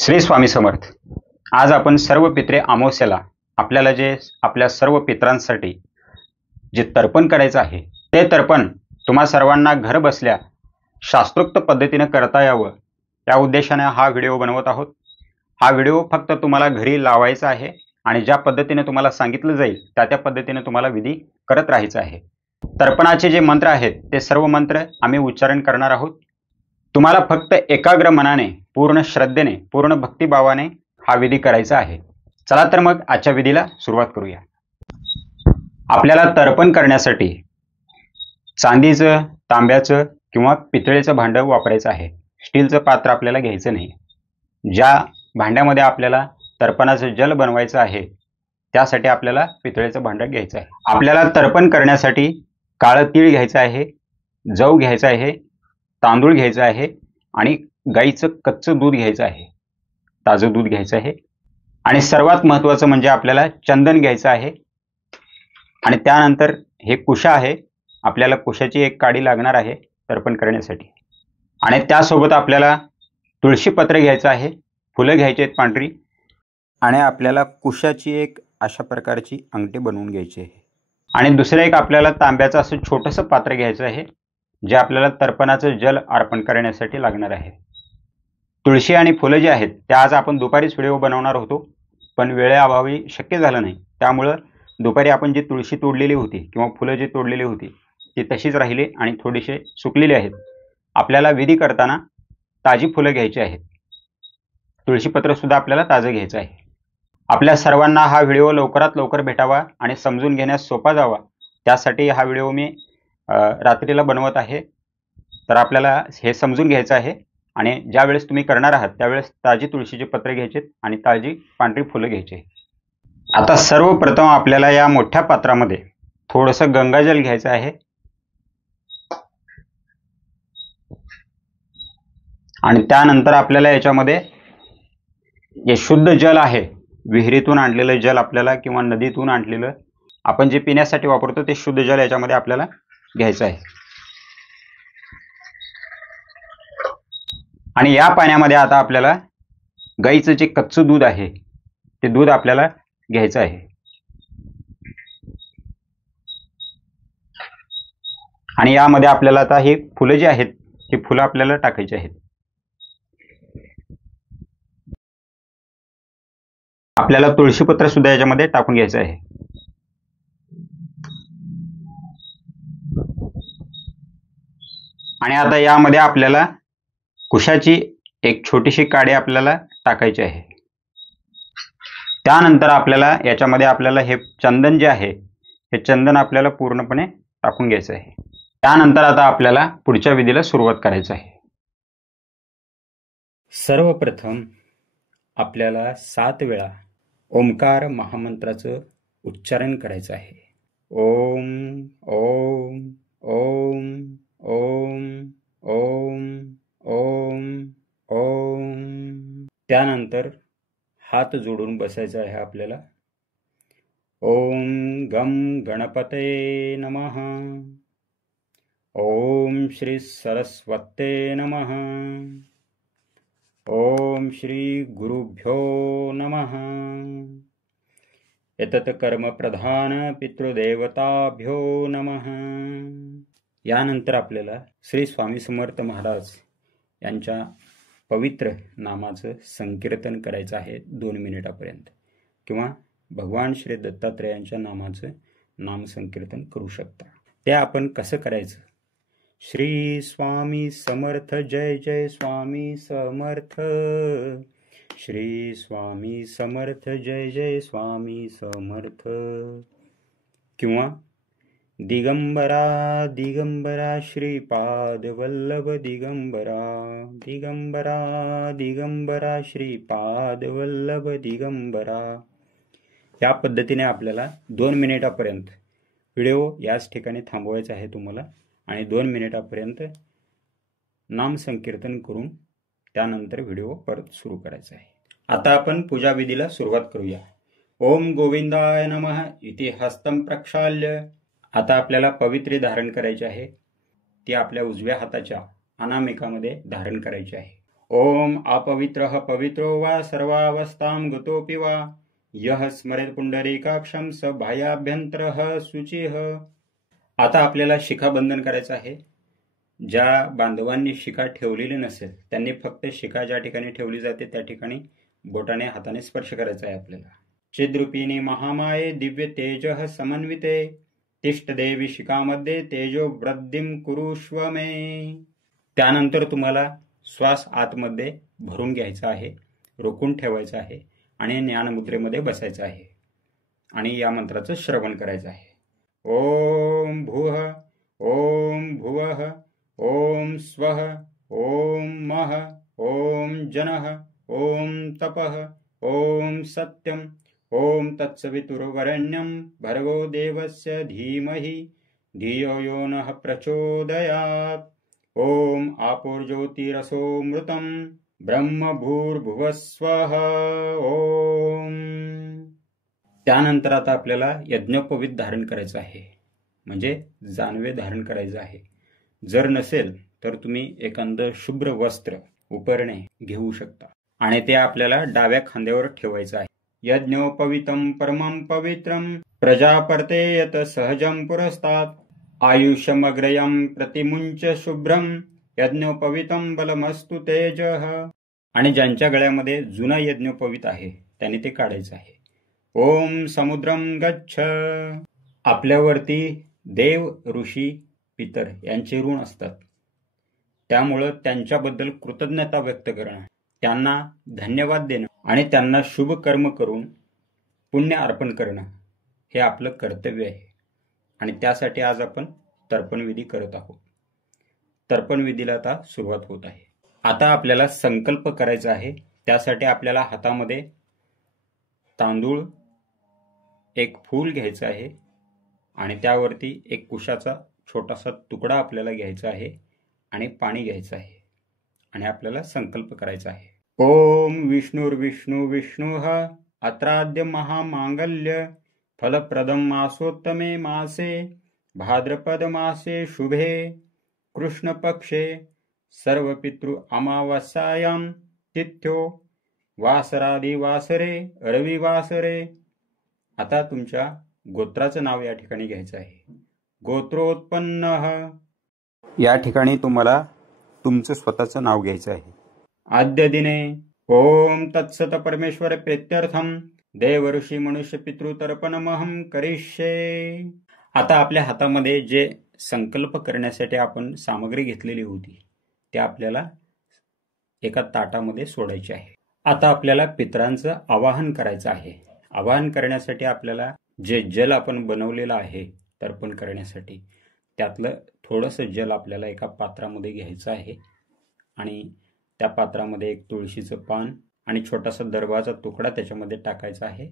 श्री स्वामी समर्थ. आज आपण सर्व पित्रे अमावस्येला आपल्याला जे आपल्या सर्व पित्रांसाठी जे तर्पण करायचं आहे ते तर्पण तुम्हा सर्वांना घर बसल्या शास्त्रोक्त पद्धतीने करता यावं या उद्देशाने हा व्हिडिओ बनवत आहोत. हा व्हिडिओ फक्त तुम्हाला घरी लावायचा आहे आणि ज्या पद्धतीने तुम्हाला सांगितलं जाईल त्या पद्धतीने तुम्हाला विधी करत राहायचं आहे. तर्पणाचे जे मंत्र आहेत ते सर्व मंत्र आम्ही उच्चारण करणार आहोत. तुम्हाला फक्त एकाग्र मनाने, पूर्ण श्रद्धेने, पूर्ण भक्तिभावाने हा विधी करायचा आहे. चला तर मग आजच्या विधीला सुरुवात करूया. आपल्याला तर्पण करण्यासाठी चांदीचं, तांब्याचं किंवा पितळेचं भांडं वापरायचं आहे. स्टीलचं पात्र आपल्याला घ्यायचं नाही. ज्या भांड्यामध्ये आपल्याला तर्पणाचं जल बनवायचं आहे त्यासाठी आपल्याला पितळेचं भांडं घ्यायचं आहे. आपल्याला तर्पण करण्यासाठी काळं तीळ घ्यायचं आहे, जव घ्यायचं आहे, तांदूळ घ्यायचं आहे आणि गाईचं कच्चं दूध घ्यायचं आहे, ताजं दूध घ्यायचं आहे आणि सर्वात महत्त्वाचं म्हणजे आपल्याला चंदन घ्यायचं आहे. आणि त्यानंतर हे कुशा आहे, आपल्याला कुशाची एक काडी लागणार आहे तर्पण करण्यासाठी. आणि त्यासोबत आपल्याला तुळशीपत्र घ्यायचं आहे, फुलं घ्यायची आहेत पांढरी आणि आपल्याला कुशाची एक अशा प्रकारची अंगठी बनवून घ्यायची आहे. आणि दुसरं एक आपल्याला तांब्याचं असं छोटंसं पात्र घ्यायचं आहे जे आपल्याला तर्पणाचं जल अर्पण करण्यासाठी लागणार आहे. तुळशी आणि फुलं जी आहेत त्या आज आपण दुपारीच व्हिडिओ बनवणार होतो, पण वेळेअभावी शक्य झालं नाही. त्यामुळं दुपारी आपण जी तुळशी तोडलेली होती किंवा फुलं जी तोडलेली होती ती तशीच राहिली आणि थोडीशी सुकलेली आहेत. आपल्याला विधी करताना ताजी फुलं घ्यायची आहेत, तुळशीपत्रसुद्धा आपल्याला ताजं घ्यायचं आहे. आपल्या सर्वांना हा व्हिडिओ लवकरात लवकर भेटावा आणि समजून घेण्यास सोपा जावा त्यासाठी हा व्हिडिओ मी रात्रीला बनवत आहे. तर आपल्याला हे समजून घ्यायचं आहे आणि ज्या वेळेस तुम्ही करणार आहात त्यावेळेस ताजी तुळशीची पत्रे घ्यायची आणि ताजी पांढरी फुलं घ्यायची. आता सर्वप्रथम आपल्याला या मोठ्या पात्रामध्ये थोडंसं गंगाजल घ्यायचं आहे आणि त्यानंतर आपल्याला याच्यामध्ये जे शुद्ध जल आहे, विहिरीतून आणलेलं जल आपल्याला किंवा नदीतून आणलेलं आपण जे पिण्यासाठी वापरतो ते शुद्ध जल याच्यामध्ये आपल्याला घ्यायचं आहे. आणि या पाण्यामध्ये आता आपल्याला गाईचं जे कच्चं दूध आहे ते दूध आपल्याला घ्यायचं आहे. आणि यामध्ये आपल्याला आता ही फुलं जी आहेत ही फुलं आपल्याला टाकायची आहेत. आपल्याला तुळशीपत्र सुद्धा याच्यामध्ये टाकून घ्यायचं आहे. आणि आता यामध्ये आपल्याला कुशाची एक छोटीशी काडी आपल्याला टाकायची आहे. त्यानंतर आपल्याला याच्यामध्ये आपल्याला हे चंदन जे आहे हे चंदन आपल्याला पूर्णपणे टाकून घ्यायचं आहे. त्यानंतर आता आपल्याला पुढच्या विधीला सुरुवात करायचं आहे. सर्वप्रथम आपल्याला 7 वेळा ओंकार महामंत्राचं उच्चारण करायचं आहे. ओम ओम ओम ओम ओम ओम ओम. त्यानंतर हात जोडून बसायचा आहे आपल्याला. ओम गम गणपते नमः. ओम श्री सरस्वते नमः. ओम श्री गुरुभ्यो नमः. एतत् कर्म प्रधान पितृदेवताभ्यो नमः. यानंतर आपल्याला श्री स्वामी समर्थ महाराज यांच्या पवित्र नामाचं संकीर्तन करायचं आहे 2 मिनिटापर्यंत, किंवा भगवान श्री दत्तात्रेयांच्या नामाचं नाम संकीर्तन करू शकता. ते आपण कसं करायचं? श्री स्वामी समर्थ, जय जय स्वामी समर्थ. श्री स्वामी समर्थ, जय जय स्वामी समर्थ. किंवा दिगंबरा दिगंबरा श्रीपाद वल्लभ दिगंबरा. दिगंबरा दिगंबरा श्रीपाद वल्लभ दिगंबरा. या पद्धतीने आपल्याला 2 मिनिटापर्यंत व्हिडिओ याच ठिकाणी थांबवायचा आहे तुम्हाला आणि 2 मिनिटापर्यंत नाम संकीर्तन करून त्यानंतर व्हिडिओ परत सुरू करायचा आहे. आता आपण पूजा विधीला सुरुवात करूया. ओम गोविंदाय नमः इति हस्तं प्रक्षाल्य. आता आपल्याला पवित्री धारण करायची आहे. ती आपल्या उजव्या हाताच्या अनामिकामध्ये धारण करायची आहे. ओम अपवित्रः पवित्रो वा सर्वावस्थां गतोऽपि वा यः स्मरेत पुंडरीकाक्षं स बाह्याभ्यंतरः शुचिः। आता आपल्याला शिखाबंधन करायचं आहे. ज्या बांधवांनी शिखा ठेवलेली नसेल त्यांनी फक्त शिखा ज्या ठिकाणी ठेवली जाते त्या ठिकाणी बोटाने हाताने स्पर्श करायचा आहे आपल्याला. चिद्रूपिणी महामाये दिव्य तेजः समन्विते तिष्ठ देवी शिखामध्ये तेजो वृद्धिं कुरुष्व मे. त्यानंतर तुम्हाला श्वास आतमध्ये भरून घ्यायचा आहे, रोखून ठेवायचा आहे आणि ज्ञानमुद्रेमध्ये बसायचं आहे आणि या मंत्राचं श्रवण करायचं आहे. ओम भूः ओम भुवः ओम स्वः ओम मः ओम जनः ओम तपः ओम सत्यम ओम तत्सवितुर्वरेण्यं भर्गो देवस्य धीमहि धियो यो नः प्रचोदयात्. ओम आपोर्ज्योतिरसोमृतं ब्रह्म भूर्भुवस्वः. ओम. त्यानंतर आता आपल्याला यज्ञोपवीत धारण करायचं आहे, म्हणजे जानवे धारण करायचं आहे. जर नसेल तर तुम्ही एखादं शुभ्र वस्त्र उपरणे घेऊ शकता आणि ते आपल्याला डाव्या खांद्यावर ठेवायचं आहे. यज्ञोपवीतं परमं पवित्रं प्रजापर्तेयत सहजं पुरस्तात् आयुष्यमग्रयं प्रतिमुंच शुभ्रं यज्ञोपवीतं बलमस्तु तेजः. आणि ज्यांच्या गळ्यामध्ये जुना यज्ञोपवीत आहे त्यांनी ते काढायचं आहे. ओम समुद्रम गच्छ. आपल्यावरती देव ऋषी पितर यांचे ऋण असतात, त्यामुळं त्यांच्याबद्दल कृतज्ञता व्यक्त करणं, त्यांना धन्यवाद देणं आणि त्यांना शुभ कर्म करून पुण्य अर्पण करणं हे आपलं कर्तव्य आहे. आणि त्यासाठी आज आपण तर्पणविधी करत आहोत. तर्पणविधीला आता सुरुवात होत आहे. आता आपल्याला संकल्प करायचा आहे. त्यासाठी आपल्याला हातामध्ये तांदूळ, एक फूल घ्यायचं आहे आणि त्यावरती एक कुशाचा छोटासा तुकडा आपल्याला घ्यायचा आहे आणि पाणी घ्यायचं आहे आणि आपल्याला संकल्प करायचा आहे. ओम विष्णुर्विष्णू विष्णुः अत्राद्य महामांगल्य फलप्रदं मासोत्तमे मासे भाद्रपद मासे शुभे कृष्णपक्षे सर्वपितृ अमावास्यायां तिथ्यो वासरादि वासरे रविवासरे. आता तुमच्या गोत्राचं नाव या ठिकाणी घ्यायचं आहे. गोत्रोत्पन्नः. या ठिकाणी तुम्हाला तुमचं स्वतःचं नाव घ्यायचं आहे. आद्य दिने ओम तत्सत परमेश्वर प्रीत्यर्थम देव ऋषी मनुष्य पितृतर्पणमहं करिष्ये. आता आपल्या हातामध्ये जे संकल्प करण्यासाठी आपण सामग्री घेतलेली होती ते आपल्याला एका ताटामध्ये सोडायची आहे. आता आपल्याला पितरांचं आवाहन करायचं आहे. आवाहन करण्यासाठी आपल्याला जे जल आपण बनवलेलं आहे तर्पण करण्यासाठी त्यातलं थोडंसं जल आपल्याला एका पात्रामध्ये घ्यायचं आहे आणि त्या पात्रामध्ये एक तुळशीचं पान आणि छोटासा दर्भाचा तुकडा त्याच्यामध्ये टाकायचा आहे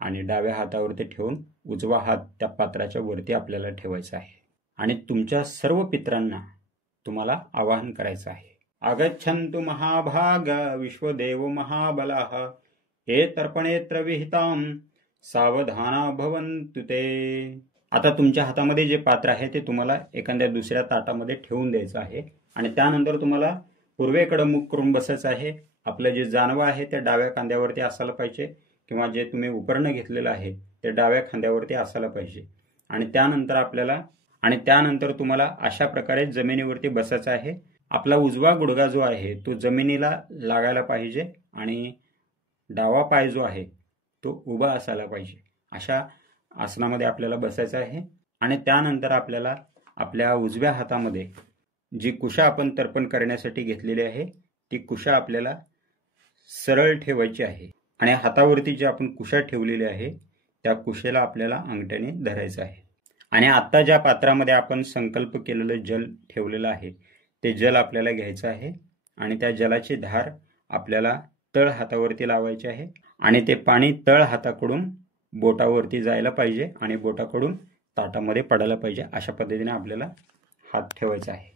आणि डाव्या हातावरती ठेवून उजवा हात त्या पात्राच्या वरती आपल्याला ठेवायचा आहे आणि तुमच्या सर्व पितरांना तुम्हाला आवाहन करायचं आहे. आगच्छन्तु महाभाग विश्वदेव महाबलाः हे तर्पणेत्र विहितां सावधाना भवन्तु ते. आता तुमच्या हातामध्ये जे पात्र आहे ते तुम्हाला एखाद्या दुसऱ्या ताटामध्ये ठेवून द्यायचं आहे आणि त्यानंतर तुम्हाला पूर्वेकडे मुख करून बसायचं आहे. आपलं जे जानवं आहे ते डाव्या खांद्यावरती असायला पाहिजे किंवा जे तुम्ही उपरणं घेतलेलं आहे ते डाव्या खांद्यावरती असायला पाहिजे आणि त्यानंतर तुम्हाला अशा प्रकारे जमिनीवरती बसायचं आहे. आपला उजवा गुडघा जो आहे तो जमिनीला लागायला पाहिजे आणि डावा पाय जो आहे तो उभा असायला पाहिजे. अशा आसनामध्ये आपल्याला बसायचं आहे आणि त्यानंतर आपल्याला आपल्या उजव्या हातामध्ये जी कुशा आपण तर्पण करण्यासाठी घेतलेली आहे ती कुशा आपल्याला सरळ ठेवायची आहे आणि हातावरती जी आपण कुशा ठेवलेली आहे त्या कुशेला आपल्याला अंगठ्याने धरायचं आहे. आणि आता ज्या पात्रामध्ये आपण संकल्प केलेलं जल ठेवलेलं आहे ते जल आपल्याला घ्यायचं आहे आणि त्या जलाची धार आपल्याला तळ हातावरती लावायची आहे आणि ते पाणी तळ हाताकडून बोटावरती जायला पाहिजे आणि बोटाकडून ताटामध्ये पडायला पाहिजे. अशा पद्धतीने आपल्याला हात ठेवायचा आहे.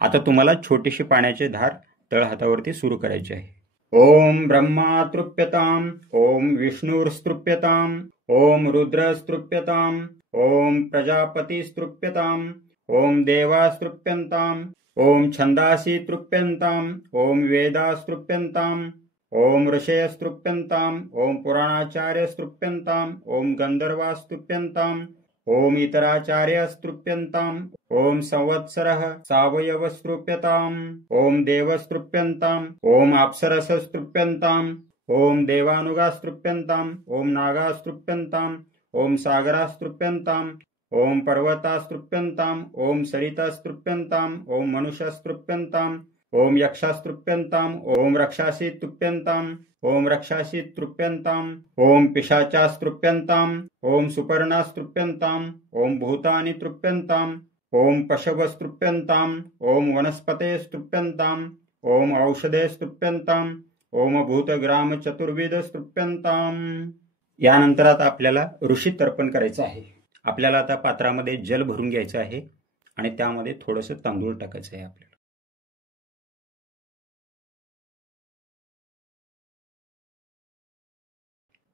आता तुम्हाला छोटीशी पाण्याची धार तळ हातावरती सुरू करायची आहे. ओम ब्रह्मा तृप्यताम ओम विष्णुस्तृप्यताम ओम रुद्रस्तृप्यताम ओम प्रजापतिस्तृप्यताम ओम देवास्तृप्यंताम ओम छंदासी तृप्यन्ताम, ओम वेदास्तृप्यन्ताम, ओम ऋषयस्तृप्यन्ताम, ओम पुराणाचार्यस्तृप्यन्ताम, ओम गंधर्वास्तृप्यन्ताम, ओम इतराचार्यस्तृप्यन्ताम, ओम संवत्सरः सावयवस्तृप्यताम, ओम देवस्तृप्यन्ताम, ओम अप्सरसस्तृप्यन्ताम, ओम देवानुगास्तृप्यन्ताम, ओम नागास्तृप्यन्ताम, ओम सागरास्तृप्यन्ताम, ओम पर्वतास्तृप्यन्ताम, ओम सरितास्तृप्यन्ताम, ओम मनुष्यस्तृप्यन्ताम, ओम यक्षास्तृप्यन्ताम, ओम रक्षासी तृप्यन्ताम, ओम रक्षासी तृप्यन्ताम, ओम पिशाचास्तृप्यन्ताम, ओम सुपर्णास्तृप्यन्ताम, ओम भूतानि तृप्यन्ताम, ओम पशवस्तृप्यन्ताम, ओम वनस्पतेस्तृप्यन्ताम, ओम औषधेस्तृप्यन्ताम, ओम भूतग्राम चतुर्विधस्तृप्यन्ताम। यानंतर आता आपल्याला ऋषी तर्पण करायचं आहे। आपल्याला आता पात्रामध्ये जल भरून घ्यायचं आहे आणि त्यामध्ये थोडंसं तांदूळ टाकायचं आहे आपल्याला।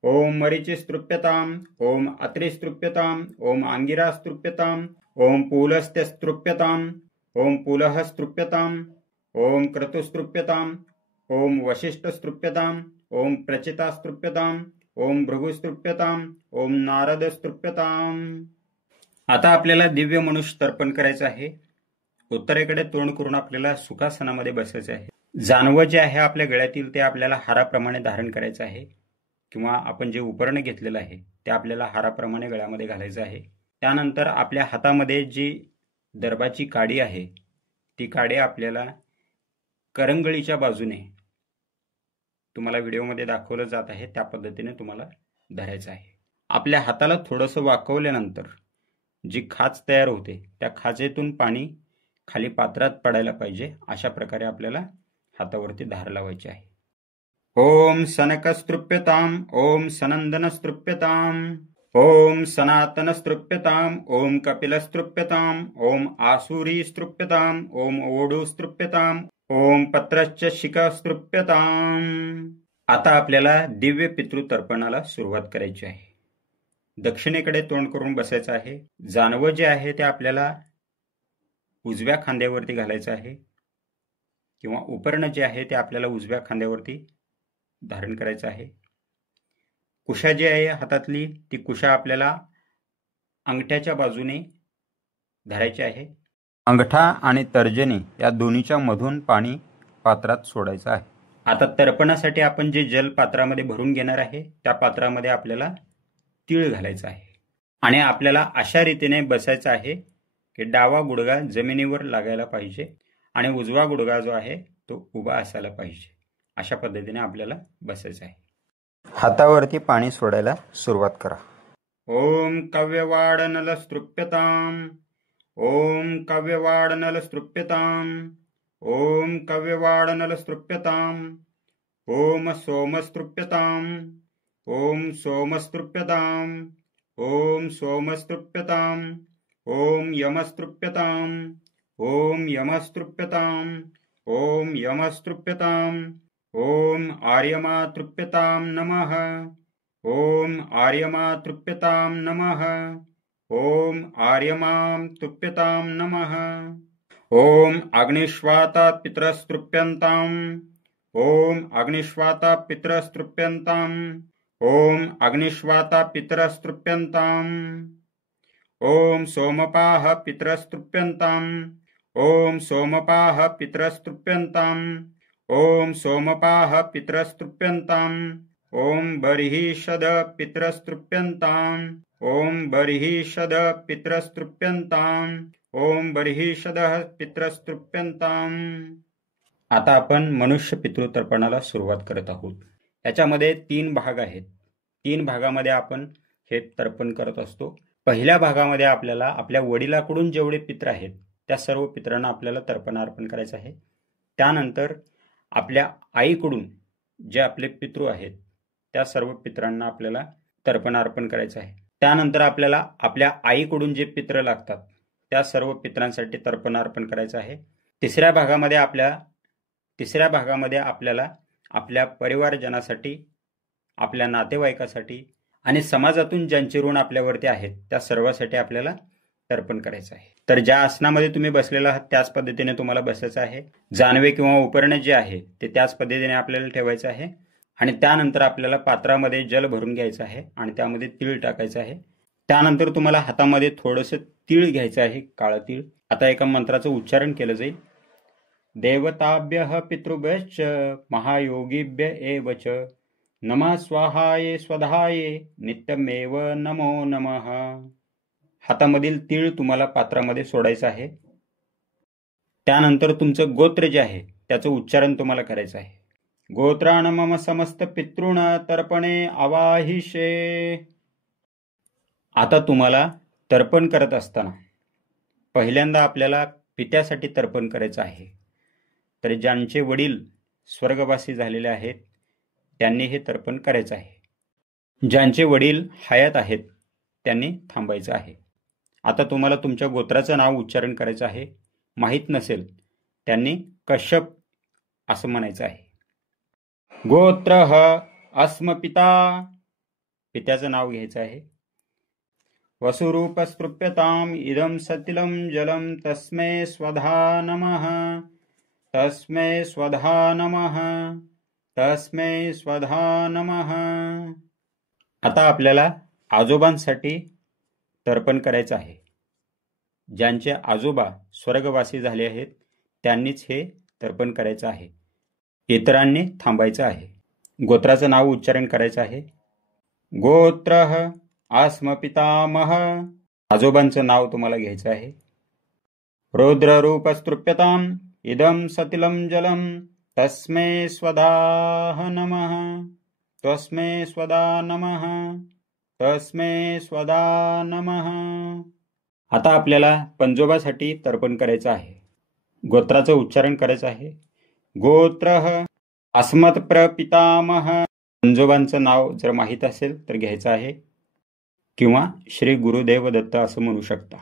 ओम मरीचिस्तृप्यताम, ओम अत्रिस्तृप्यताम, ओम आंगिरास्तृप्यताम, ओम पूलस्त्यस्तृप्यताम, ओम पूलहस्तृप्यताम, ओम क्रतुस्तृप्यताम, ओम वशिष्ठस्तृप्यताम, ओम प्रचितास्तृप्यताम, ओम भृगुस्तृप्यताम, ओम नारदस्तृप्यताम। आता आपल्याला दिव्य मनुष्य तर्पण करायचं आहे। उत्तरेकडे तोंड करून आपल्याला सुखासनामध्ये बसायचं आहे। जानवं जे आहे आपल्या गळ्यातील ते आपल्याला हाराप्रमाणे धारण करायचं आहे, किंवा आपण जे उपकरण घेतलेलं आहे ते आपल्याला हाराप्रमाणे गळ्यामध्ये घालायचं आहे। त्यानंतर आपल्या हातामध्ये जी दर्भाची काडी आहे ती काडी आपल्याला करंगळीच्या बाजूने, तुम्हाला व्हिडिओमध्ये दाखवलं जात आहे त्या पद्धतीने तुम्हाला धरायचं आहे। आपल्या हाताला थोडंसं वाकवल्यानंतर जी खाच तयार होते त्या खाचेतून पाणी खाली पात्रात पडायला पाहिजे, अशा प्रकारे आपल्याला हातावरती धार लावायची आहे। ओम सनकस्तृप्यताम, ओम सनंदनस्तृप्यताम, ओम सनातनस्तृप्यताम, ओम कपिलस्तृप्यताम, ओम आसुरीस्तृप्यताम, ओम ओडुस्तृप्यताम, ओम पत्रश्च शिखस्तृप्यताम। आता आपल्याला दिव्य पितृतर्पणाला सुरुवात करायची आहे। दक्षिणेकडे तोंड करून बसायचं आहे। जानवं जे आहे ते आपल्याला उजव्या खांद्यावरती घालायचं आहे, किंवा उपकरण जे आहे ते आपल्याला उजव्या खांद्यावरती धारण करायचं आहे। कुशा जी आहे हातातली ती कुशा आपल्याला अंगठ्याच्या बाजूने धरायची आहे। अंगठा आणि तर्जनी या दोन्हीच्या मधून पाणी पात्रात सोडायचं आहे। आता तर्पणासाठी आपण जे जल पात्रामध्ये भरून घेणार आहे त्या पात्रामध्ये आपल्याला तीळ घालायचं आहे, आणि आपल्याला अशा रीतीने बसायचं आहे की डावा गुडघा जमिनीवर लागायला पाहिजे आणि उजवा गुडघा जो आहे तो उभा असायला पाहिजे। अशा पद्धतीने आपल्याला बसायचं आहे। हातावरती पाणी सोडायला सुरुवात करा। ओम कव्यवाडनलस्तृप्यताम, ओम कव्यवाडनलस्तृप्यताम, ओम कव्यवाडनलस्तृप्यताम, ओम सोमस्तृप्यताम, ओम सोमस्तृप्यताम, ओम सोमस्तृप्यताम, ओम यमस्तृप्यताम, ओम यमस्तृप्यताम, ओम यमस्तृप्यताम, ओम आर्यमातृप्यताम नमः, ओम आर्यमातृप्यताम नमः, ओम आर्यमां तृप्यताम नमः, ओम अग्निश्वाता पितरस्तृप्यन्ताम, ओम अग्निश्वाता पितरस्तृप्यन्ताम, ओम अग्निश्वाता पितरस्तृप्यन्ताम, ओम सोमपाः पितरस्तृप्यन्ताम, ओम सोमपाः पितरस्तृप्यन्ताम, ओम सोमपाः पितरस्तृप्यन्ताम, ओम बर्हिषद पितरस्तृप्यन्ताम, ओम बर्हिषद पितरस्तृप्यन्ताम, ओम बर्हिषदः पितरस्तृप्यन्ताम। आता आपण मनुष्य पितृतर्पणाला सुरुवात करत आहोत। याच्यामध्ये 3 भाग आहेत। 3 भागामध्ये आपण हे तर्पण करत असतो। पहिल्या भागामध्ये आपल्याला आपल्या वडिलाकडून जेवढे पित्र आहेत त्या सर्व पितरांना आपल्याला तर्पणार्पण करायचं आहे। त्यानंतर आपल्या आईकडून जे आपले पितृ आहेत त्या सर्व पितरांना आपल्याला तर्पणार्पण करायचं आहे। त्यानंतर आपल्याला आपल्या आईकडून जे पित्र लागतात त्या सर्व पितरांसाठी तर्पणार्पण करायचं आहे। तिसऱ्या भागामध्ये आपल्याला आपल्या परिवारजनासाठी, आपल्या नातेवाईकासाठी आणि समाजातून ज्यांचे ऋण आपल्यावरती आहेत त्या सर्वांसाठी आपल्याला तर्पण करायचं आहे. तर ज्या आसनामध्ये तुम्ही बसलेला आहात त्याच पद्धतीने तुम्हाला बसायचं आहे. जानवे किंवा उपरणं जे आहे ते त्याच पद्धतीने आपल्याला ठेवायचं आहे. आणि त्यानंतर आपल्याला पात्रामध्ये जल भरून घ्यायचं आहे आणि त्यामध्ये तीळ टाकायचं आहे. त्यानंतर तुम्हाला हातामध्ये थोडंसं तीळ घ्यायचं आहे, काळं तीळ. आता एका मंत्राचं उच्चारण केलं जाईल. देवताभ्यः पितृभ्यश्च महायोगीभ्य एव च नमः स्वाहाये स्वधाये नित्यमेव नमो नमः. हातामधील तीळ तुम्हाला पात्रामध्ये सोडायचं आहे. त्यानंतर तुमचं गोत्र जे आहे त्याचं उच्चारण तुम्हाला करायचं आहे. गोत्राण मम समस्त पितृण तर्पणे आवाहिषे. आता तुम्हाला तर्पण करत असताना पहिल्यांदा आपल्याला पित्यासाठी तर्पण करायचं आहे. तर ज्यांचे वडील स्वर्गवासी झालेले आहेत त्यांनी हे तर्पण करायचं आहे. ज्यांचे वडील हयात आहेत त्यांनी थांबायचं आहे. आता तुम्हाला तुमच्या गोत्राचं नाव उच्चारण करायचं आहे. माहीत नसेल त्यांनी कश्यप असं म्हणायचं आहे. गोत्रः अस्मपिता. पित्याचं नाव घ्यायचं आहे. वसुरूपस्तृप्यताम् इदं सतिलं जलं तस्मै स्वधा नमः. तस्मै स्वधा नमः. तस्मै स्वधा नमः. आता आपल्याला आजोबांसाठी तर्पण करायचं आहे. ज्यांचे आजोबा स्वर्गवासी झाले आहेत त्यांनीच हे तर्पण करायचं आहे. इतरांनी थांबायचं आहे. गोत्राचं नाव उच्चारण करायचं आहे. गोत्रः आस्मपितामह. आजोबांचं नाव तुम्हाला घ्यायचं आहे. रौद्ररूपस्तृप्यताम् इदं सतिलं जलं तस्मै स्वधा नमः. तस्मै स्वधा नमः. तस्मै स्वधा नमः. आता आपल्याला पंजोबासाठी तर्पण करायचं आहे. गोत्राचं उच्चारण करायचं आहे. गोत्रः अस्मत्प्रपितामह. पंजोबांचं नाव जर माहीत असेल तर घ्यायचं आहे किंवा श्री गुरुदेव दत्त असं म्हणू शकता.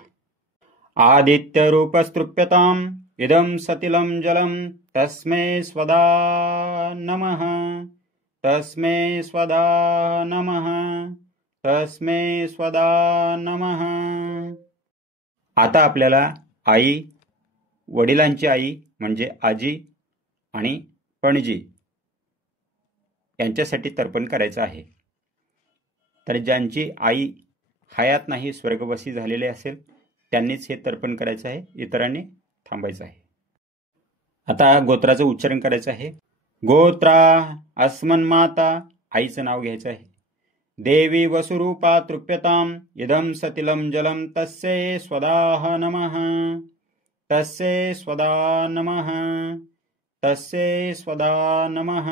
आदित्यरूपस्तृप्यताम् इदं सतिलं जलं तस्मै स्वधा नमः. तस्मै स्वधा नमः. तस्मै स्वधा नमः. आता आपल्याला आई, वडिलांची आई म्हणजे आजी आणि पणजी यांच्यासाठी तर्पण करायचं आहे. तर ज्यांची आई हयात नाही, स्वर्गवासी झालेले असेल त्यांनीच हे तर्पण करायचं आहे. इतरांनी थांबायचं आहे. आता गोत्राचं उच्चारण करायचं आहे. गोत्रा अस्मन्माता. आईचं नाव घ्यायचं आहे. देवी वसुरूपा तृप्यताम् इदं सतिलं जलं तस्यै स्वधा नमः. तस्यै स्वधा नमः. तस्यै स्वधा नमः.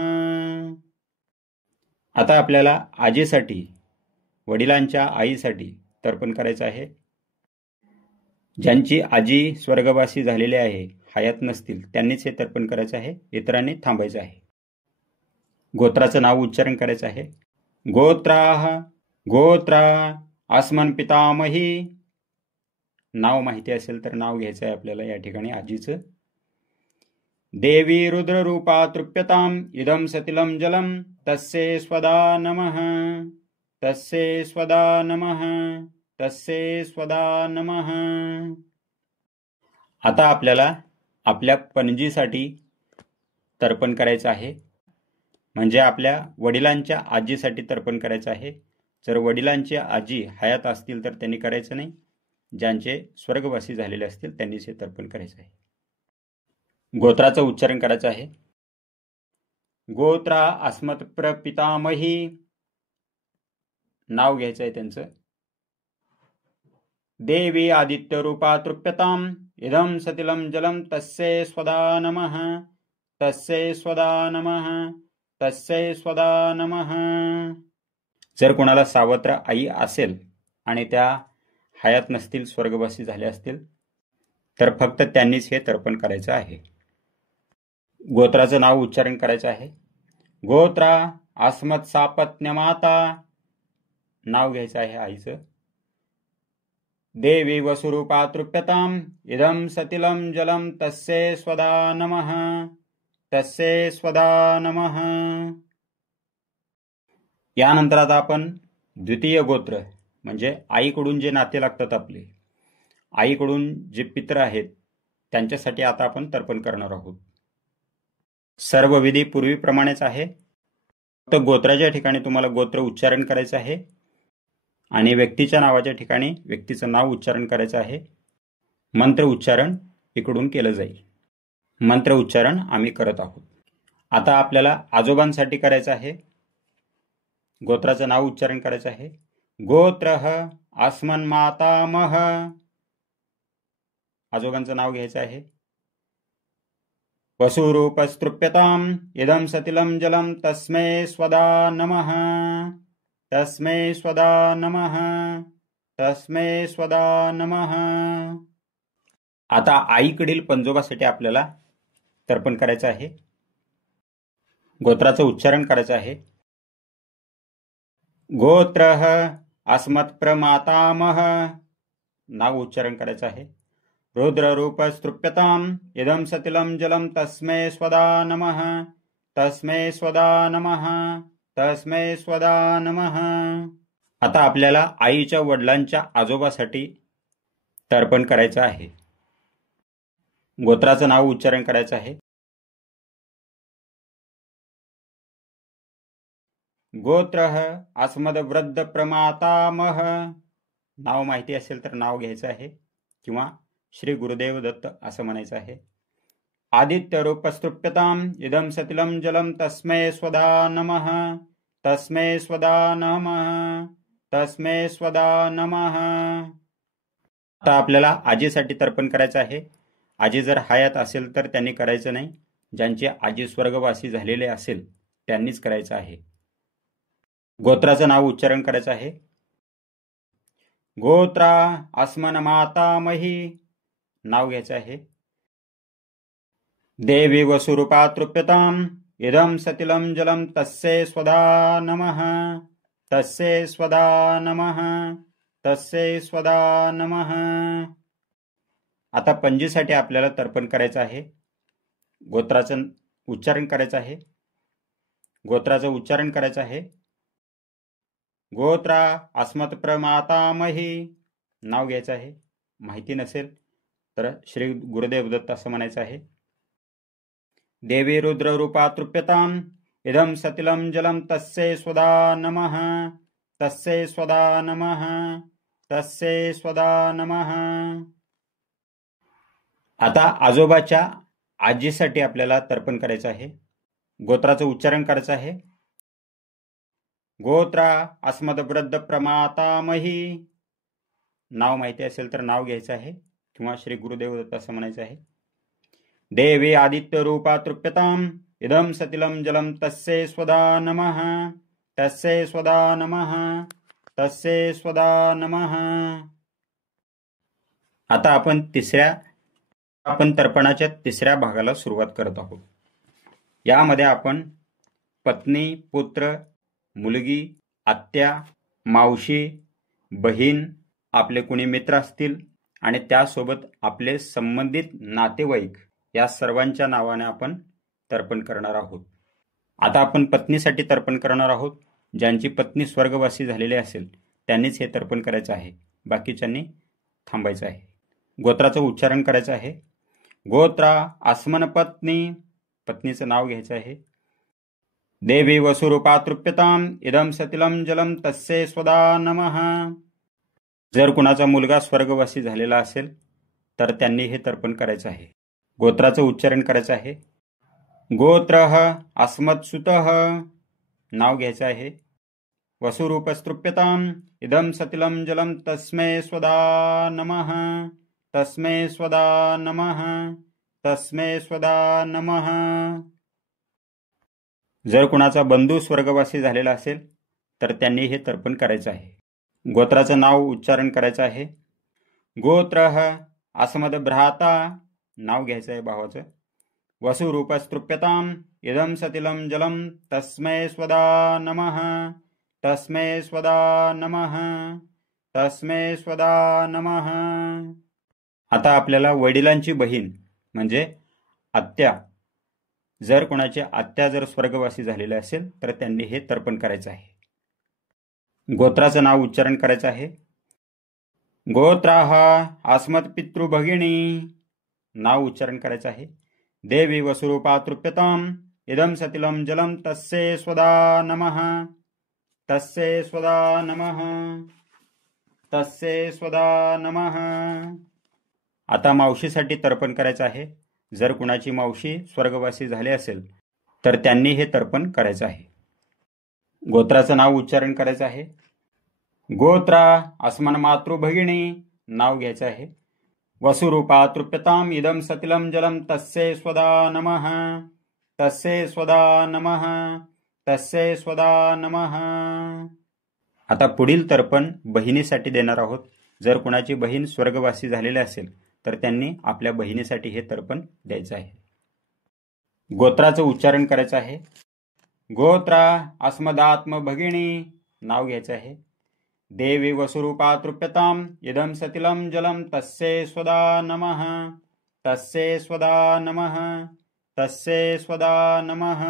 आता आपल्याला आजीसाठी, वडिलांच्या आईसाठी तर्पण करायचं आहे. ज्यांची आजी स्वर्गवासी झालेली आहे, हयात नसतील त्यांनीच हे तर्पण करायचं आहे. इतरांनी थांबायचं आहे. गोत्राचं नाव उच्चारण करायचं आहे. गोत्रा अस्मन् पितामही. नाव माहिती असेल तर नाव घ्यायचं आहे आपल्याला या ठिकाणी आजीचं. देवी रुद्ररूपा तृप्यताम् इदं सतिलं जलं तस्यै स्वधा नमः. तस्यै स्वधा नमः. तस्यै स्वधा नमः. आता आपल्याला आपल्या पणजीसाठी तर्पण करायचं आहे. म्हणजे आपल्या वडिलांच्या आजीसाठी तर्पण करायचं आहे. जर वडिलांची आजी हयात असतील तर त्यांनी करायचं नाही. ज्यांचे स्वर्गवासी झालेले असतील त्यांनीच हे तर्पण करायचं आहे. गोत्राचं उच्चारण करायचं आहे. गोत्रा अस्मत्प्रपितामही. नाव घ्यायचं आहे त्यांचं. देवी आदित्यरूपा तृप्यताम् इदं सतिलं जलं तस्यै स्वधा नमः. तस्यै स्वधा नमः. तस्यै स्वधा नमः. जर कोणाला सावत्र आई असेल आणि त्या हयात नसतील, स्वर्गवासी झाले असतील तर फक्त त्यांनीच हे तर्पण करायचं आहे. गोत्राचं नाव उच्चारण करायचं आहे. गोत्रा अस्मत् सापत्न्यमाता. नाव घ्यायचं आहे आईचं. देवी वसुरूपा तृप्यताम् इदं सतिलं जलं तस्यै स्वधा नमः. तस्यै स्वधा नमः. यानंतर आता आपण द्वितीय गोत्र म्हणजे आईकडून जे नाते लागतात आपले आईकडून जे पित्र आहेत त्यांच्यासाठी आता आपण तर्पण करणार आहोत. सर्व विधी पूर्वीप्रमाणेच आहे. फक्त गोत्राच्या ठिकाणी तुम्हाला गोत्र उच्चारण करायचं आहे आणि व्यक्तीच्या नावाच्या ठिकाणी व्यक्तीचं नाव उच्चारण करायचं आहे. मंत्र उच्चारण इकडून केलं जाईल. मंत्र उच्चारण आम्ही करत आहोत. आता आपल्याला आजोबांसाठी करायचं आहे. गोत्राचं नाव उच्चारण करायचं आहे. गोत्रः अस्मन्मातामह. आजोबांचं नाव घ्यायचं आहे. वसुरूपस्तृप्यताम् इदं सतिलं जलं तस्मै स्वदा नमः. तस्मै स्वदा नमः. तस्मै स्वदा नमः. आता आईकडील पंजोबासाठी आपल्याला तर्पण करायचं आहे. गोत्राचं उच्चारण करायचं आहे. गोत्रः अस्मत्प्रमातामह. नाव उच्चारण करायचं आहे. रुद्ररूपस्तृप्यताम् इदं सतिलं जलं तस्मै स्वदा नमः. तस्मै स्वदा नमः. तस्मै स्वदा नमः. आता आपल्याला आईच्या वडिलांच्या आजोबासाठी तर्पण करायचं आहे. गोत्राचं नाव उच्चारण करायचं आहे. गोत्रः अस्मद्वृद्धप्रमातामह. नाव माहिती असेल तर नाव घ्यायचं आहे किंवा श्री गुरुदेव दत्त असं म्हणायचं आहे. आदित्यरूपस्तृप्यताम् इदं सतिलं जलं तस्मै स्वदा नमः. तस्मै स्वदा नमः. तस्मै स्वदा नमः. आता आपल्याला आजीसाठी तर्पण करायचं आहे. आजी जर हयात असेल तर त्यांनी करायचं नाही. ज्यांची आजी स्वर्गवासी झालेले असेल त्यांनीच करायचं आहे. गोत्राचं नाव उच्चारण करायचं आहे. गोत्रा अस्मन्मातामही. नाव घ्यायचं आहे. देवी वसुरूपा तृप्यताम् इदं सतिलं जलं तस्यै स्वदा नमः. तस्यै स्वदा नमः. तस्यै स्वदा नमः. आता पंजीसाठी आपल्याला तर्पण करायचं आहे. गोत्राचं उच्चारण करायचं आहे. गोत्राचं उच्चारण करायचं आहे. गोत्रा अस्मत्प्रमातामही. नाव घ्यायचं आहे. माहिती नसेल तर श्री गुरुदेव दत्त असं म्हणायचं आहे. देवी रुद्ररूपा तृप्यताम् इदं सतिलं जलं तस्यै स्वदा नमः. तस्यै स्वदा नमः. तस्यै स्वदा नमः. आता आजोबाच्या आजीसाठी आपल्याला तर्पण करायचं आहे. गोत्राचं उच्चारण करायचं आहे. गोत्रा अस्मद्वृद्धप्रमातामही. नाव माहिती असेल तर नाव घ्यायचं आहे किंवा श्री गुरुदेव दत्त असं म्हणायचं आहे. देवी आदित्यरूपा तृप्यताम् इदं सतिलं जलं तस्यै स्वदा नमः. तस्यै स्वदा नमः. तस्यै स्वदा नमः. आता आपण तर्पणाच्या तिसऱ्या भागाला सुरुवात करत आहोत. यामध्ये आपण पत्नी, पुत्र, मुलगी, आत्या, मावशी, बहीण, आपले कोणी मित्र असतील आणि त्यासोबत आपले संबंधित नातेवाईक या सर्वांच्या नावाने आपण तर्पण करणार आहोत. आता आपण पत्नीसाठी तर्पण करणार आहोत. ज्यांची पत्नी स्वर्गवासी झालेली असेल त्यांनीच हे तर्पण करायचं आहे. बाकीच्यांनी थांबायचं आहे. गोत्राचं उच्चारण करायचं आहे. गोत्रा अस्मन्पत्नी. पत्नीचं नाव घ्यायचं आहे. देवी वसुरूपा तृप्यताम् इदं सतिलं जलं तस्यै स्वदा नमः. जर कुणाचा मुलगा स्वर्गवासी झालेला असेल तर त्यांनी हे तर्पण करायचं आहे. गोत्राचं उच्चारण करायचं आहे. गोत्रः अस्मत्सुतः. नाव घ्यायचं आहे. वसुरूपस्तृप्यताम् इदं सतिलं जलं तस्मै स्वदा नमः. तस्मै स्वदा नमः. तस्मै स्वदा नमः. जर कुणाचा बंधू स्वर्गवासी झालेला असेल तर त्यांनी हे तर्पण करायचं आहे. गोत्राचं नाव उच्चारण करायचं आहे. गोत्रः अस्मद्भ्राता. नाव घ्यायचं आहे भावाचं. वसुरूपस्तृप्यताम् इदं सतिलं जलं तस्मै स्वदा नमः. तस्मै स्वदा नमः. तस्मै स्वदा नमः. आता आपल्याला वडिलांची बहीण म्हणजे आत्या, जर कोणाची आत्या जर स्वर्गवासी झालेले असेल तर त्यांनी हे तर्पण करायचं आहे. गोत्राचं नाव उच्चारण करायचं आहे. गोत्राः अस्मत्पितृभगिनी, नाव उच्चारण करायचं आहे. देवी वसुरूपा तृप्यताम इदं सतिलं जलं तस्यै स्वदा नमः, तस्यै स्वदा नमः, तस्यै स्वदा नमः. आता मावशीसाठी तर्पण करायचं आहे. जर कुणाची मावशी स्वर्गवासी झाली असेल तर त्यांनी हे तर्पण करायचं आहे. गोत्राचं नाव उच्चारण करायचं आहे. गोत्रा अस्मन् मातृभगिनी, नाव घ्यायचं आहे. वसुरूपा तृप्यताम इदं सतिलं जलं तस्यै स्वदा नमः, तस्यै स्वदा नमः, तस्यै स्वदा नमः. आता पुढील तर्पण बहिणीसाठी देणार आहोत. जर कुणाची बहीण स्वर्गवासी झालेली असेल तर त्यांनी आपल्या बहिणीसाठी हे तर्पण द्यायचं आहे. गोत्राचं उच्चारण करायचं आहे. गोत्रा अस्मदात्मभगिनी, नाव घ्यायचं आहे. देवी वसुरूपा तृप्यताम इदं सतिलं जलं तस्यै स्वदा नमः, तस्यै स्वदा नमः, तस्यै स्वदा नमः.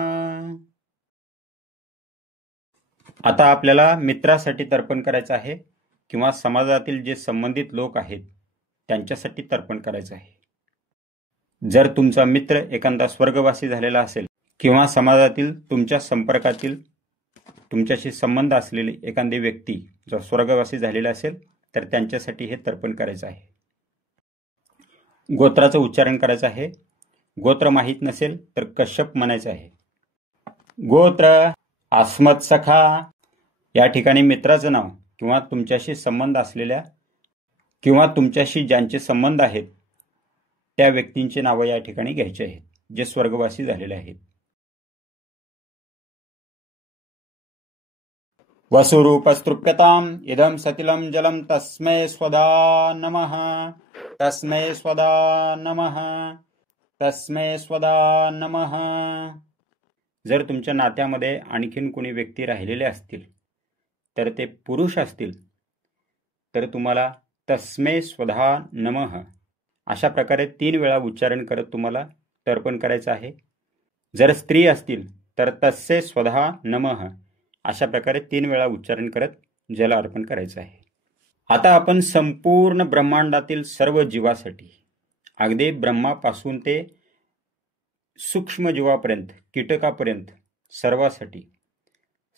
आता आपल्याला मित्रासाठी तर्पण करायचं आहे किंवा समाजातील जे संबंधित लोक आहेत त्यांच्यासाठी तर्पण करायचं आहे. जर तुमचा मित्र एखादा स्वर्गवासी झालेला असेल किंवा समाजातील तुमच्या संपर्कातील तुमच्याशी संबंध असलेली एखादी व्यक्ती जर स्वर्गवासी झालेला असेल तर त्यांच्यासाठी हे तर्पण करायचं आहे. गोत्राचं उच्चारण करायचं आहे. गोत्र माहीत नसेल तर कश्यप म्हणायचं आहे. गोत्र अस्मत् सखा, या ठिकाणी मित्राचं नाव किंवा तुमच्याशी संबंध असलेल्या किंवा तुमच्याशी ज्यांचे संबंध आहेत त्या व्यक्तींची नावं या ठिकाणी घ्यायची आहेत जे स्वर्गवासी झालेले आहेत. वसुरूपस्तृप्यताम इदं सतिलं जलं तस्मै स्वदा नमः, तस्मै स्वदा नमः, तस्मै स्वदा नमः. जर तुमच्या नात्यामध्ये आणखीन कोणी व्यक्ती राहिलेले असतील तर ते पुरुष असतील तर तुम्हाला तस्मै स्वधा नमः अशा प्रकारे 3 वेळा उच्चारण करत तुम्हाला तर्पण करायचं आहे. जर स्त्री असतील तर तस्यै स्वधा नमः अशा प्रकारे 3 वेळा उच्चारण करत जल अर्पण करायचं आहे. आता आपण संपूर्ण ब्रह्मांडातील सर्व जीवासाठी, अगदी ब्रह्मापासून ते सूक्ष्म जीवापर्यंत, कीटकापर्यंत सर्वासाठी,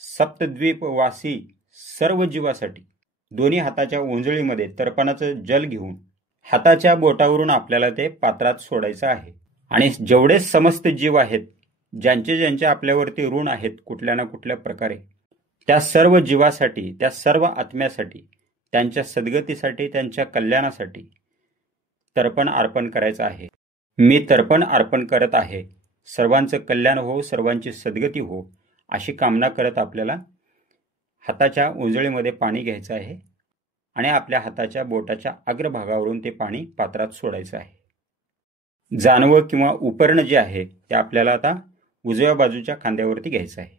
सप्तद्वीपवासी सर्व जीवासाठी दोन्ही हाताच्या उंजळीमध्ये तर्पणाचं जल घेऊन हाताच्या बोटावरून आपल्याला ते पात्रात सोडायचं आहे. आणि जेवढे समस्त जीव आहेत, ज्यांचे ज्यांचे आपल्यावरती ऋण आहेत कुठल्या ना कुठल्या प्रकारे, त्या सर्व जीवासाठी, त्या सर्व आत्म्यासाठी, त्यांच्या सद्गतीसाठी, त्यांच्या कल्याणासाठी तर्पण अर्पण करायचं आहे. मी तर्पण अर्पण करत आहे, सर्वांचं कल्याण हो, सर्वांची सद्गती हो अशी कामना करत आपल्याला हाताच्या उंजळीमध्ये पाणी घ्यायचं आहे आणि आपल्या हाताच्या बोटाच्या अग्रभागावरून ते पाणी पात्रात सोडायचं आहे. जानवं किंवा उपर्ण जे आहे ते आपल्याला आता उजव्या बाजूच्या खांद्यावरती घ्यायचं आहे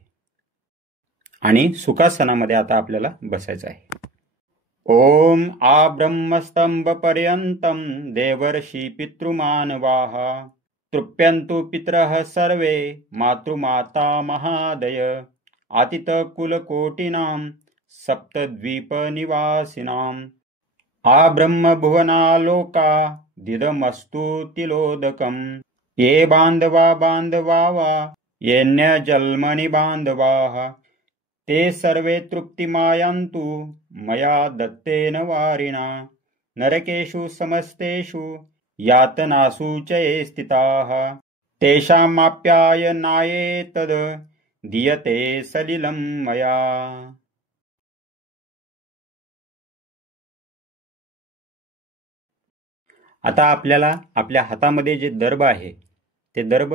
आणि सुखासनामध्ये आता आपल्याला बसायचं आहे. ओम आ ब्रह्मस्तंभ पर्यंतम देवर्षी पितृमानवाः तृप्यन्तु पितरः सर्वे मातृमाता महादय आतितकुलकोटिनां सप्तद्वीपनिवासिनाम् आ ब्रह्मभुवनालोका दिदमस्तु तिलोदकम् ये बान्धवा बान्धवा वा येऽन्यजन्मनि बान्धवाः ते सर्वे तृप्तिमायन्तु मया दत्तेन वारिणा नरकेषु समस्तेषु यातनासु च ये स्थिताः तेषामाप्यायनाये तद् दीयते सलिलं मया. आता आपल्याला आपल्या हातामध्ये जे दर्भ आहे ते दर्भ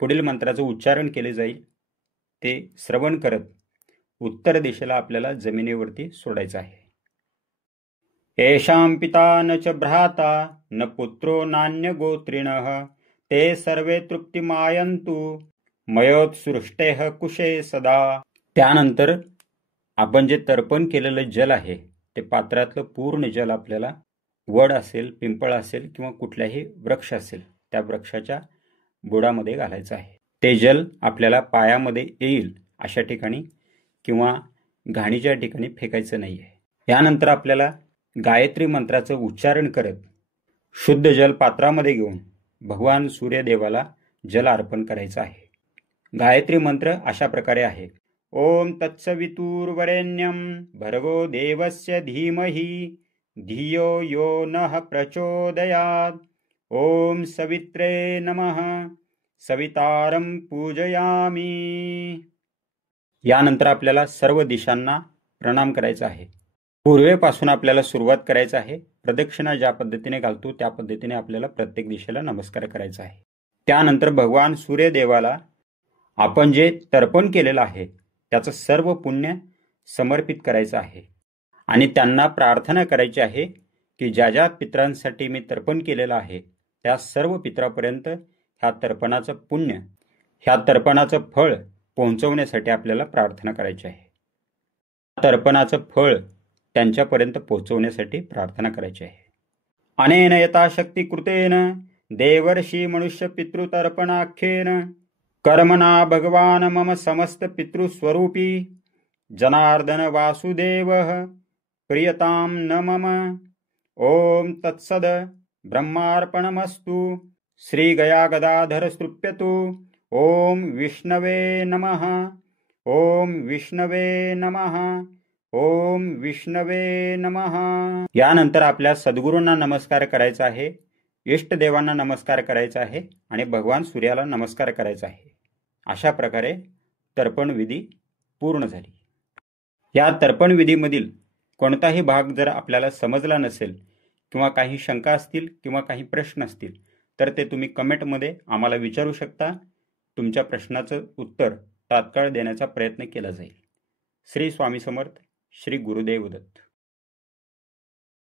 पुढील मंत्राचं उच्चारण केले जाईल ते श्रवण करत उत्तर दिशेला आपल्याला जमिनीवरती सोडायचं आहे. येषां पिता न च भ्राता न पुत्रो नान्य गोत्रिणः ते सर्वे तृप्तिमायन्तु मयोत्सृष्टेः कुशे सदा. त्यानंतर आपण जे तर्पण केलेलं जल आहे ते पात्रातलं पूर्ण जल आपल्याला वड असेल, पिंपळ असेल किंवा कुठल्याही वृक्ष असेल त्या वृक्षाच्या बुडामध्ये घालायचं आहे. ते जल आपल्याला पायामध्ये येईल अशा ठिकाणी किंवा घाणीच्या ठिकाणी फेकायचं नाही आहे. यानंतर आपल्याला गायत्री मंत्राचं उच्चारण करत शुद्ध जल पात्रामध्ये घेऊन भगवान सूर्यदेवाला जल अर्पण करायचं आहे. गायत्री मंत्र अशा प्रकारे आहे. ओम तत्सवितुर्वरेण्यं भर्गो देवस्य धीमहि धियो यो नः प्रचोदयात्. ओम सवित्रे नमः सवितारं पूजयामी. यानंतर आपल्याला सर्व दिशांना प्रणाम करायचा आहे. पूर्वेपासून आपल्याला सुरुवात करायचं आहे. प्रदक्षिणा ज्या पद्धतीने घालतो त्या पद्धतीने आपल्याला प्रत्येक दिशेला नमस्कार करायचा आहे. त्यानंतर भगवान सूर्यदेवाला आपण जे तर्पण केलेलं आहे त्याचं सर्व पुण्य समर्पित करायचं आहे आणि त्यांना प्रार्थना करायची आहे की ज्या ज्या पितरांसाठी मी तर्पण केलेलं आहे त्या सर्व पितरापर्यंत ह्या तर्पणाचं पुण्य, ह्या तर्पणाचं फळ पोहोचवण्यासाठी आपल्याला प्रार्थना करायची आहे. तर्पणाचं फळ त्यांच्यापर्यंत पोहोचवण्यासाठी प्रार्थना करायची आहे. अनेन यथाशक्ती कृतेन देवर्षी मनुष्य पितृतर्पणाख्येन कर्मणा भगवान मम समस्त पितृस्वरूपी जनार्दन वासुदेव प्रियताम न मम. ओम तत्सद. ब्रह्मार्पणमस्तु. श्री गया गदाधर स्तृप्यतु. ओम विष्णवे नमः. ओम विष्णवे नमः. ओम विष्णवे नमः. यानंतर आपल्या सद्गुरूंना नमस्कार करायचा आहे, इष्टदेवांना नमस्कार करायचा आहे आणि भगवान सूर्याला नमस्कार करायचा आहे. अशा प्रकारे तर्पण विधी पूर्ण झाली. या तर्पण विधीमधील कोणताही भाग जर आपल्याला समजला नसेल किंवा काही शंका असतील किंवा काही प्रश्न असतील तर ते तुम्ही कमेंटमध्ये आम्हाला विचारू शकता. तुमच्या प्रश्नाचं उत्तर तात्काळ देण्याचा प्रयत्न केला जाईल. श्री स्वामी समर्थ. श्री गुरुदेव दत्त.